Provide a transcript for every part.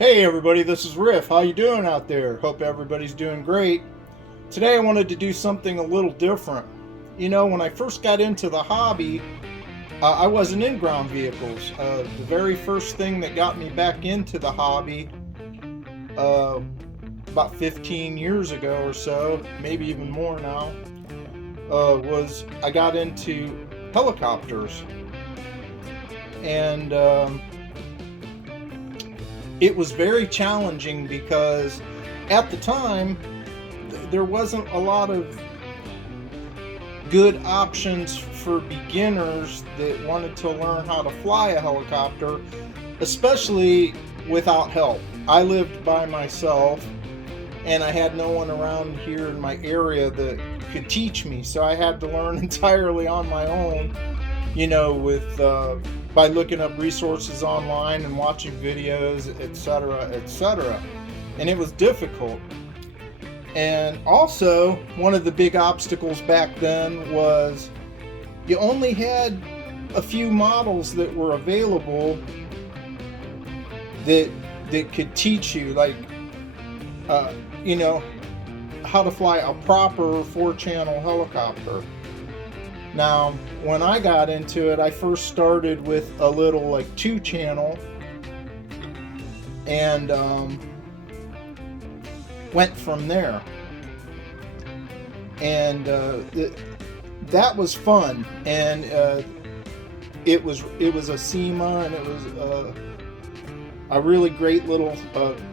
Hey everybody, this is Riff. How you doing out there? Hope everybody's doing great. Today I wanted to do something a little different. You know, when I first got into the hobby, I wasn't in ground vehicles. The very first thing that got me back into the hobby, about 15 years ago or so, maybe even more now, was I got into helicopters. And it was very challenging because at the time there wasn't a lot of good options for beginners that wanted to learn how to fly a helicopter, especially without help. I lived by myself and I had no one around here in my area that could teach me, so I had to learn entirely on my own, you know, with by looking up resources online and watching videos, etc., etc. And it was difficult. And also, one of the big obstacles back then was you only had a few models that were available that could teach you, like, you know, how to fly a proper 4-channel helicopter. Now, when I got into it, I first started with a little, like, 2-channel and went from there. And that was fun. And it was a SEMA, and it was a really great little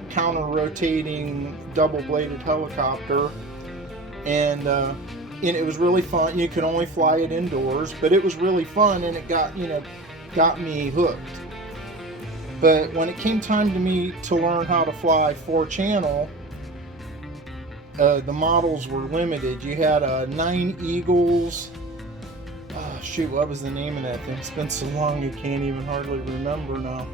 counter-rotating double-bladed helicopter. And it was really fun. You could only fly it indoors, but it was really fun, and it got me hooked. But when it came time to me to learn how to fly 4-channel, the models were limited. You had 9 Eagles. Shoot, what was the name of that thing? It's been so long you can't even hardly remember now.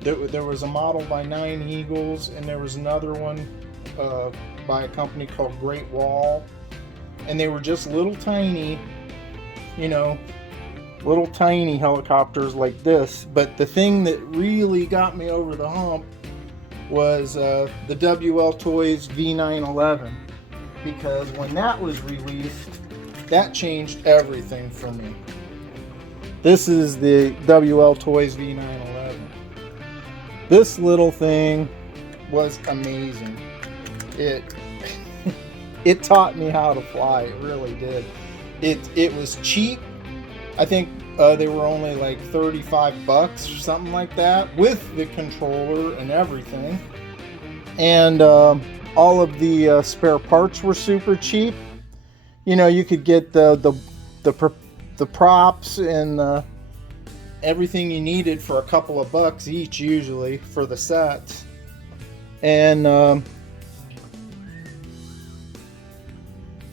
There was a model by 9 Eagles, and there was another one by a company called Great Wall. And they were just little tiny, little tiny helicopters like this. But the thing that really got me over the hump was the WL Toys V911. Because when that was released, that changed everything for me. This is the WL Toys V911. This little thing was amazing. It taught me how to fly. It really did. It was cheap. I think they were only like $35 or something like that, with the controller and everything. And all of the spare parts were super cheap. You know, you could get the props and everything you needed for a couple of bucks each, usually, for the sets. And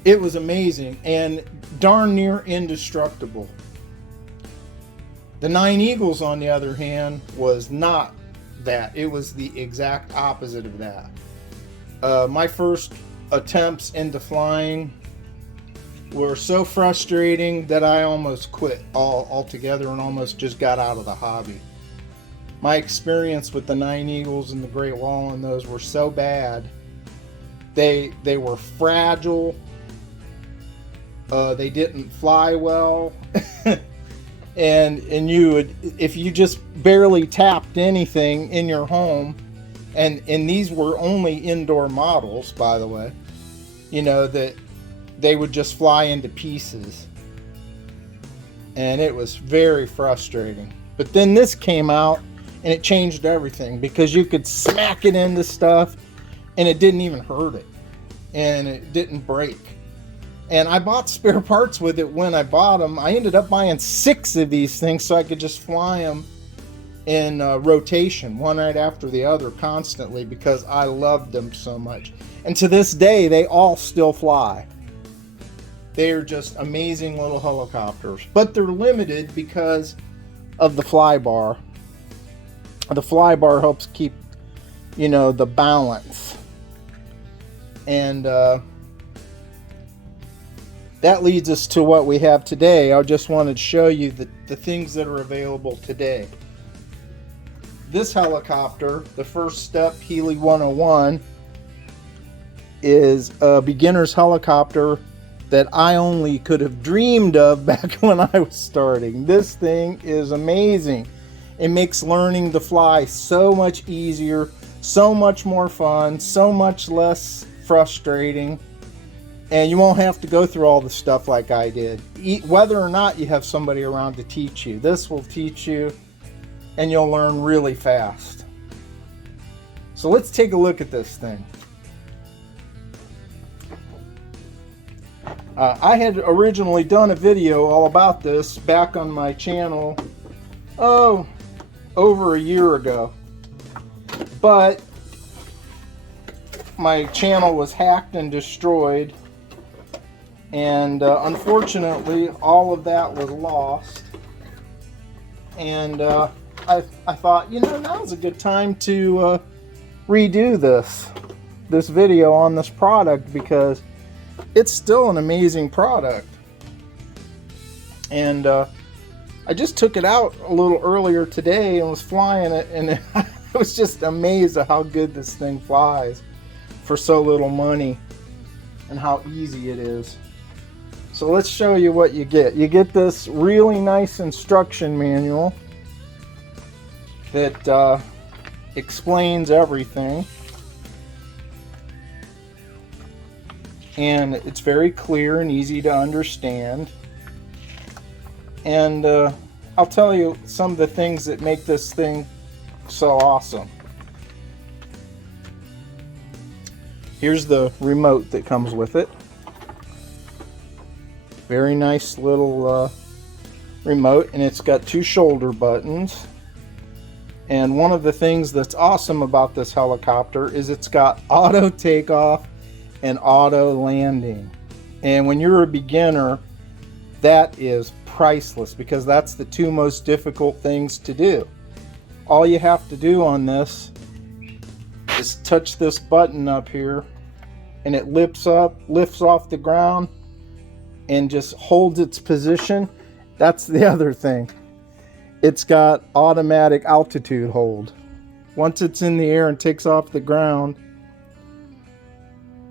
it was amazing and darn near indestructible. The 9 Eagles, on the other hand, was not that. It was the exact opposite of that. My first attempts into flying were so frustrating that I almost quit altogether and almost just got out of the hobby. My experience with the 9 Eagles and the Great Wall and those were so bad. They were fragile. They didn't fly well. and you would, if you just barely tapped anything in your home, and these were only indoor models, by the way, that they would just fly into pieces. And it was very frustrating. But then this came out and it changed everything, because you could smack it into stuff and it didn't even hurt it, and it didn't break. And I bought spare parts with it when I bought them. I ended up buying 6 of these things so I could just fly them in rotation, one right after the other, constantly, because I loved them so much. And to this day, they all still fly. They are just amazing little helicopters. But they're limited because of the fly bar. The fly bar helps keep, the balance. And that leads us to what we have today. I just wanted to show you the things that are available today. this helicopter, the First Step Heli 101, is a beginner's helicopter that I only could have dreamed of back when I was starting. This thing is amazing. It makes learning to fly so much easier, so much more fun, so much less frustrating, and you won't have to go through all the stuff like I did. Whether or not you have somebody around to teach you, this will teach you, and you'll learn really fast. So let's take a look at this thing. I had originally done a video all about this back on my channel, over a year ago. But my channel was hacked and destroyed, and unfortunately all of that was lost. And I thought, you know, now's a good time to redo this video on this product, because it's still an amazing product. And I just took it out a little earlier today and was flying it, and I was just amazed at how good this thing flies for so little money and how easy it is. So let's show you what you get. You get this really nice instruction manual that explains everything. And it's very clear and easy to understand. And I'll tell you some of the things that make this thing so awesome. Here's the remote that comes with it. Very nice little remote, and it's got 2 shoulder buttons. And one of the things that's awesome about this helicopter is it's got auto takeoff and auto landing. And when you're a beginner, that is priceless, because that's the 2 most difficult things to do. All you have to do on this is touch this button up here, and it lifts off the ground and just holds its position. That's the other thing. It's got automatic altitude hold. Once it's in the air and takes off the ground,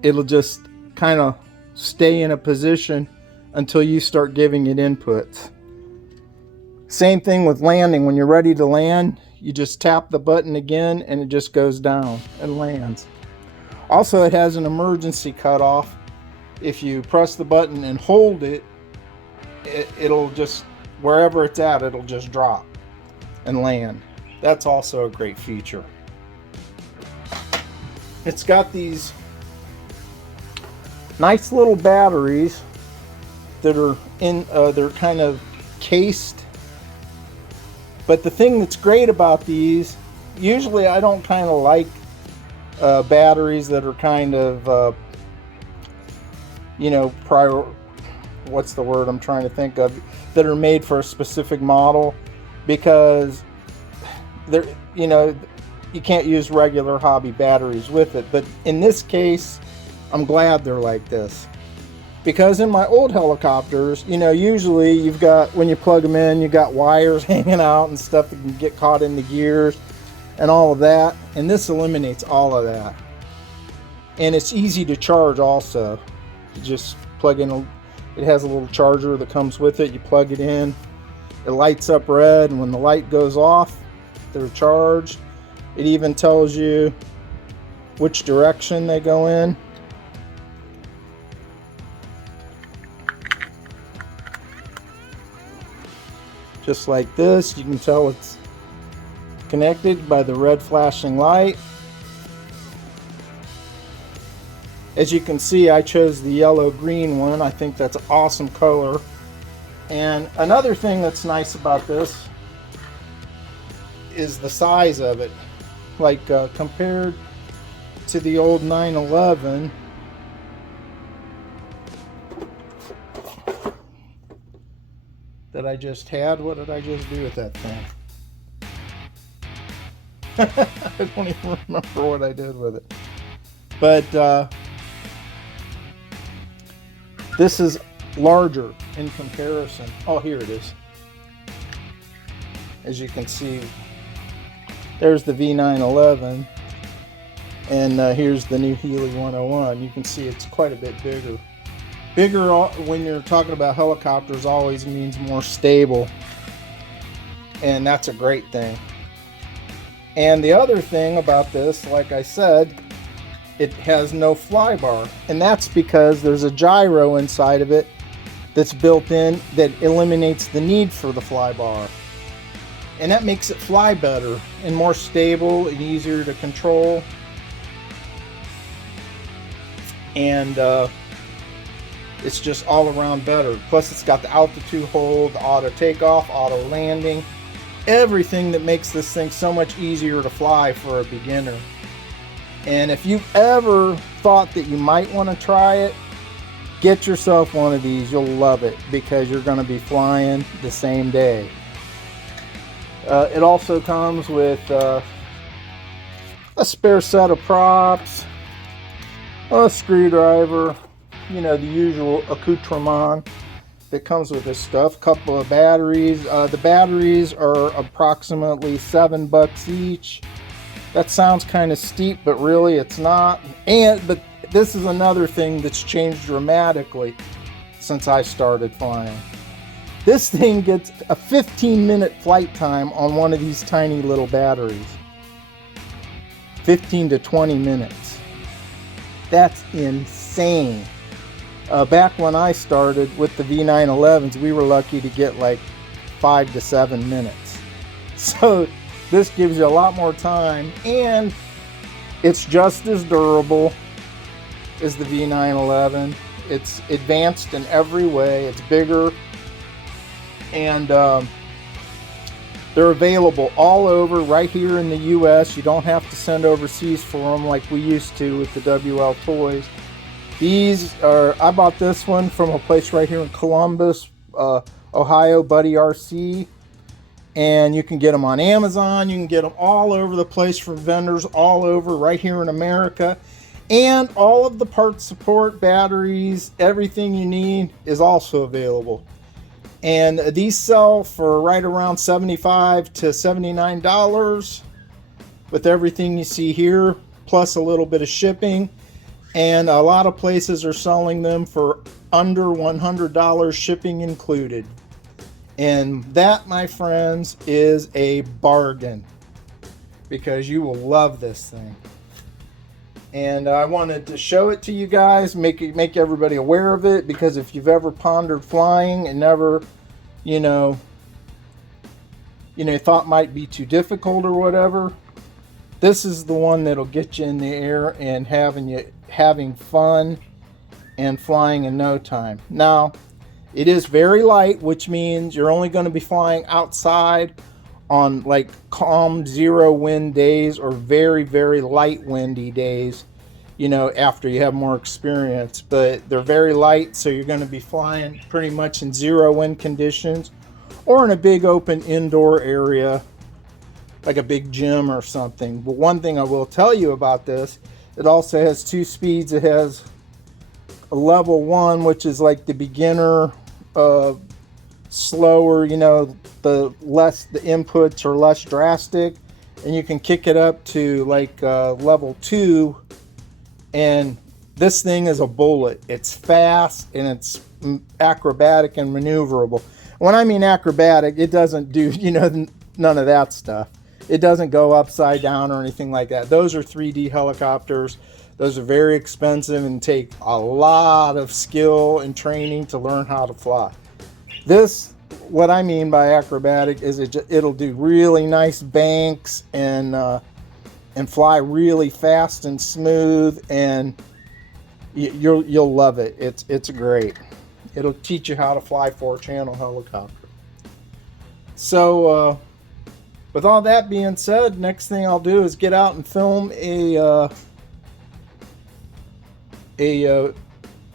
it'll just kind of stay in a position until you start giving it inputs. Same thing with landing. When you're ready to land, you just tap the button again and it just goes down and lands. Also, it has an emergency cutoff. If you press the button and hold it, it'll just, wherever it's at, it'll just drop and land. That's also a great feature. It's got these nice little batteries that are in, they're kind of cased. But the thing that's great about these, usually I don't kind of like batteries that are kind of, you know, what's the word I'm trying to think of, that are made for a specific model, because they're, you know, you can't use regular hobby batteries with it. But in this case, I'm glad they're like this, because in my old helicopters, you know, usually you've got, when you plug them in, you got wires hanging out and stuff that can get caught in the gears and all of that, and this eliminates all of that. And it's easy to charge also. You just plug in it has a little charger that comes with it. You plug it in, it lights up red, and when the light goes off, they're charged. It even tells you which direction they go in. Just like this, you can tell it's connected by the red flashing light. As you can see, I chose the yellow-green one. I think that's an awesome color. And another thing that's nice about this is the size of it. Like compared to the old 911, that I just had. What did I just do with that thing? I don't even remember what I did with it. But this is larger in comparison. Oh, here it is. As you can see, There's the V911, and here's the new Heli 101. You can see it's quite a bit bigger. Bigger when you're talking about helicopters always means more stable, and that's a great thing. And the other thing about this, like I said, it has no fly bar, and that's because there's a gyro inside of it that's built in that eliminates the need for the fly bar. And that makes it fly better and more stable and easier to control. And it's just all around better. Plus it's got the altitude hold, the auto takeoff, auto landing, everything that makes this thing so much easier to fly for a beginner. And if you've ever thought that you might want to try it, get yourself one of these. You'll love it because you're going to be flying the same day. It also comes with a spare set of props, a screwdriver, you know, the usual accoutrement that comes with this stuff. A couple of batteries. The batteries are approximately $7 each. That sounds kind of steep, but really it's not. But this is another thing that's changed dramatically since I started flying. This thing gets a 15-minute flight time on one of these tiny little batteries. 15 to 20 minutes. That's insane. Back when I started with the V911s, we were lucky to get like 5 to 7 minutes. So this gives you a lot more time, and it's just as durable as the V911. It's advanced in every way. It's bigger, and they're available all over right here in the US. You don't have to send overseas for them like we used to with the WL Toys. These are, I bought this one from a place right here in Columbus, Ohio, Buddy RC. And you can get them on Amazon. You can get them all over the place from vendors all over right here in America. And all of the parts support, batteries, everything you need is also available. And these sell for right around $75 to $79 with everything you see here, plus a little bit of shipping. And a lot of places are selling them for under $100, shipping included. And that, my friends, is a bargain, because you will love this thing. And I wanted to show it to you guys, make everybody aware of it, because if you've ever pondered flying and never, you know, thought might be too difficult or whatever, this is the one that'll get you in the air and having fun and flying in no time. Now, it is very light, which means you're only going to be flying outside on like calm zero wind days or very, very light windy days, you know, after you have more experience. But they're very light, so you're going to be flying pretty much in zero wind conditions or in a big open indoor area like a big gym or something. But one thing I will tell you about this, it also has 2 speeds. It has a level 1, which is like the beginner, slower, you know, the inputs are less drastic, and you can kick it up to like level 2, and this thing is a bullet. It's fast and it's acrobatic and maneuverable. When I mean acrobatic, it doesn't do, you know, none of that stuff. It doesn't go upside down or anything like that. Those are 3D helicopters. Those are very expensive and take a lot of skill and training to learn how to fly. This, what I mean by acrobatic, is it'll do really nice banks and fly really fast and smooth, and you'll love it. It's great. It'll teach you how to fly 4-channel helicopter. So with all that being said, next thing I'll do is get out and film a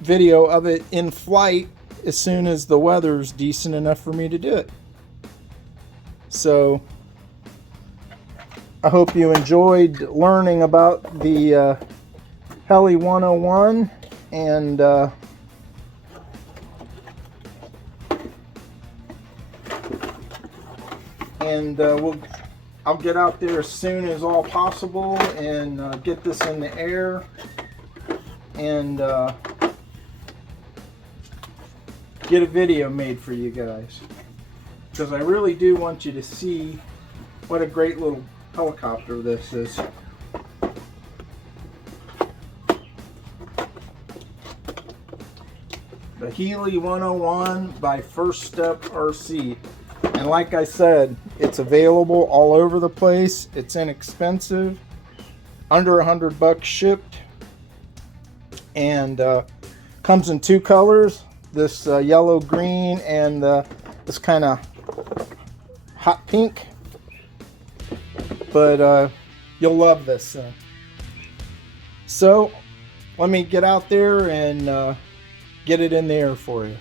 video of it in flight as soon as the weather's decent enough for me to do it. So I hope you enjoyed learning about the Heli 101, and I'll get out there as soon as all possible and get this in the air and get a video made for you guys, because I really do want you to see what a great little helicopter this is. The Heli 101 by First Step RC. And like I said, it's available all over the place. It's inexpensive, under $100 shipped, and comes in two colors, this yellow green and this kind of hot pink. But you'll love this thing. So let me get out there and get it in the air for you.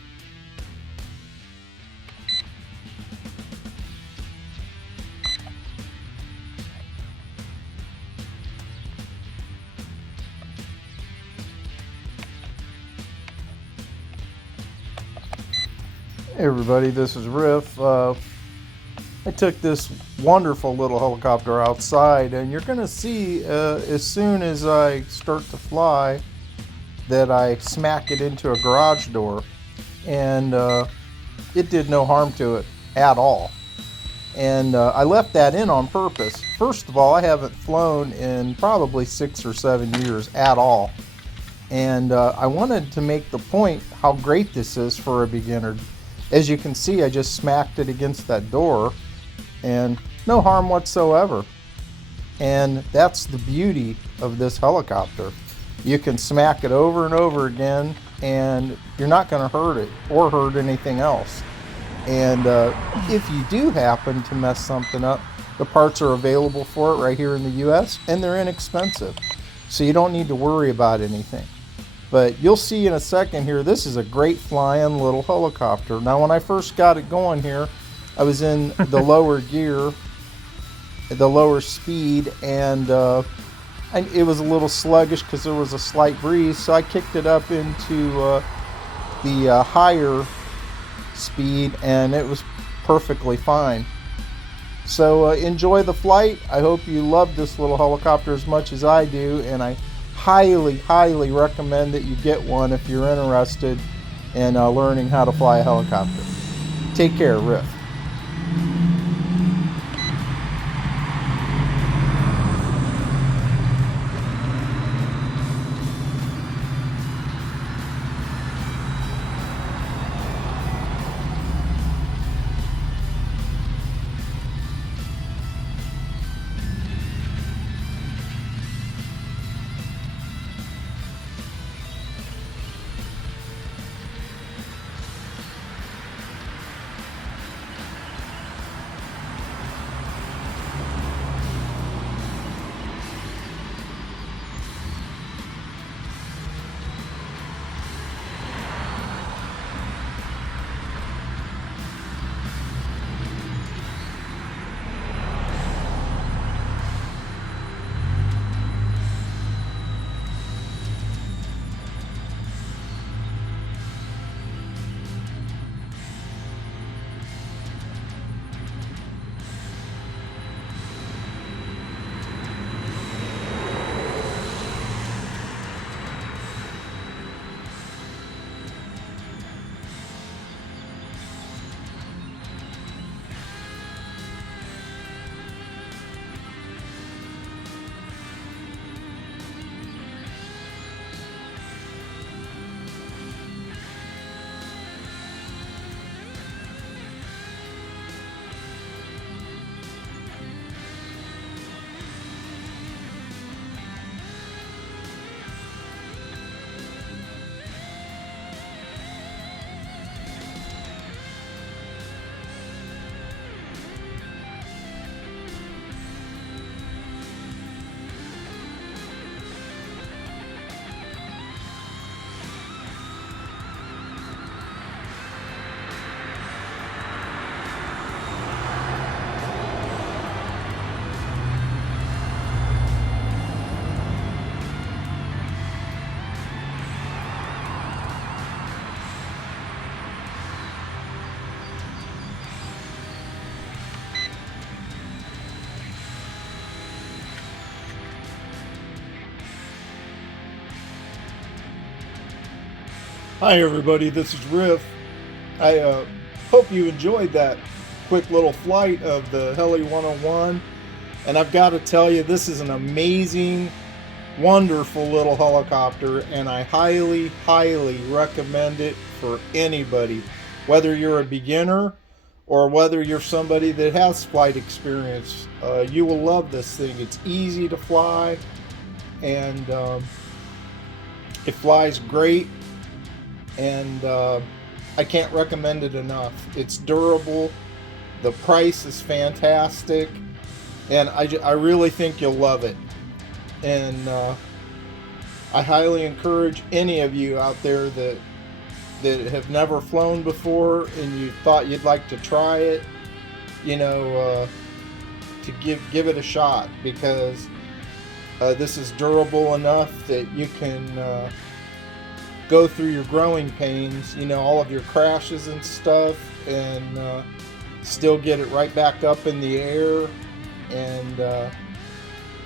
Hey everybody, this is Riff. I took this wonderful little helicopter outside, and you're going to see as soon as I start to fly that I smack it into a garage door, and it did no harm to it at all. And I left that in on purpose. First of all, I haven't flown in probably 6 or 7 years at all, and I wanted to make the point how great this is for a beginner. As you can see, I just smacked it against that door and no harm whatsoever. And that's the beauty of this helicopter. You can smack it over and over again and you're not going to hurt it or hurt anything else. And if you do happen to mess something up, the parts are available for it right here in the US, and they're inexpensive. So you don't need to worry about anything. But you'll see in a second here, this is a great flying little helicopter. Now when I first got it going here, I was in the lower gear, the lower speed, and it was a little sluggish because there was a slight breeze, so I kicked it up into the higher speed, and it was perfectly fine. So enjoy the flight. I hope you love this little helicopter as much as I do, and I highly recommend that you get one if you're interested in learning how to fly a helicopter. Take care, Riff. Hi everybody, this is Riff. I hope you enjoyed that quick little flight of the Heli 101. And I've got to tell you, this is an amazing, wonderful little helicopter, and I highly, highly recommend it for anybody. Whether you're a beginner or whether you're somebody that has flight experience, you will love this thing. It's easy to fly, and it flies great, and I can't recommend it enough. It's durable, the price is fantastic, and I really think you'll love it. And I highly encourage any of you out there that have never flown before and you thought you'd like to try it, you know, to give it a shot, because this is durable enough that you can go through your growing pains, you know, all of your crashes and stuff, and still get it right back up in the air, and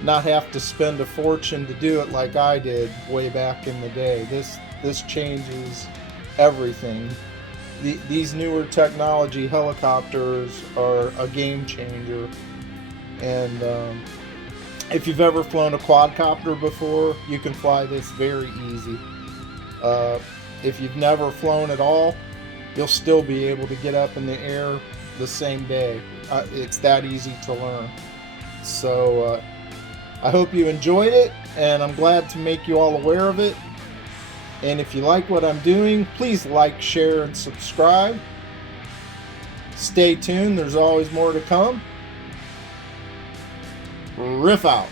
not have to spend a fortune to do it like I did way back in the day. This changes everything. These newer technology helicopters are a game changer, and if you've ever flown a quadcopter before, you can fly this very easy. If you've never flown at all, you'll still be able to get up in the air the same day. It's that easy to learn. So I hope you enjoyed it, and I'm glad to make you all aware of it. And if you like what I'm doing, please like, share, and subscribe. Stay tuned, there's always more to come. Riff out.